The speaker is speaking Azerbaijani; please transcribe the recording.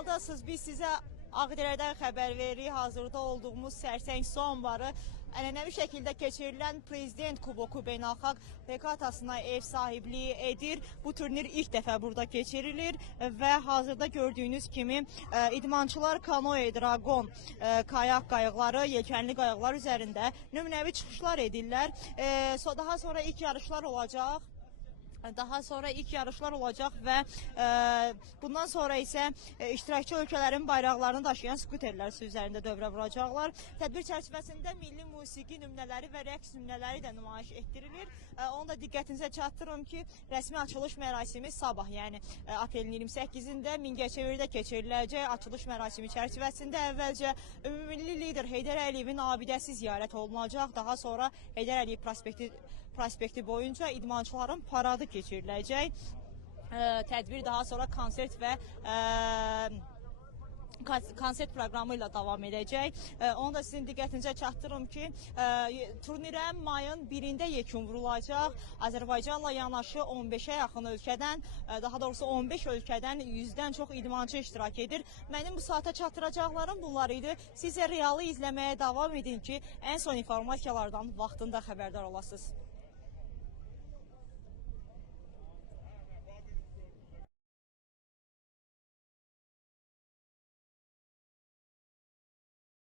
kanaldasınız. Biz sizə Ağdərədən xəbər veririk. Hazırda olduğumuz Sərsəng su anbarı ənənəvi şəkildə keçirilən Prezident Kuboku beynəlxalq regatasına ev sahibliyi edir. Bu turnir ilk dəfə burada keçirilir və hazırda gördüyünüz kimi idmançılar kanoe, dragon, kayak qayıqları, yelkənli qayıqlar üzərində nümunəvi çıxışlar edirlər. Daha sonra ilk yarışlar olacaq. Və bundan sonra isə iştirakçı ölkələrin bayraqlarını daşıyan skuterlər su üzərində dövrə vuracaqlar. Tədbir çərçivəsində milli musiqi nümunələri və rəqs nümunələri də nümayiş etdirilir. Onu da diqqətinizə çatdırım ki, rəsmi açılış mərasimi sabah, yəni aprelin 28-də Mingəçevirdə keçiriləcək. Açılış mərasimi çərçivəsində əvvəlcə ümumilli lider Heydər Əliyevin abidəsi ziyarət olunacaq. Daha sonra Heydər Əliyev prospekti boyunca idmançıların paradı keçiriləcək. Tədbir daha sonra konsert və konsert proqramı ilə davam edəcək. Onu da sizin diqqətinizə çatdırım ki, turnirə mayın 1-də yekun vurulacaq. Azərbaycanla yanaşı 15-ə yaxın ölkədən, daha doğrusu 15 ölkədən 100-dən çox idmançı iştirak edir. Mənim bu saata çatdıracaqlarım bunlar idi. Siz Realı izləməyə davam edin ki, ən son informasiyalardan vaxtında xəbərdar olasınız.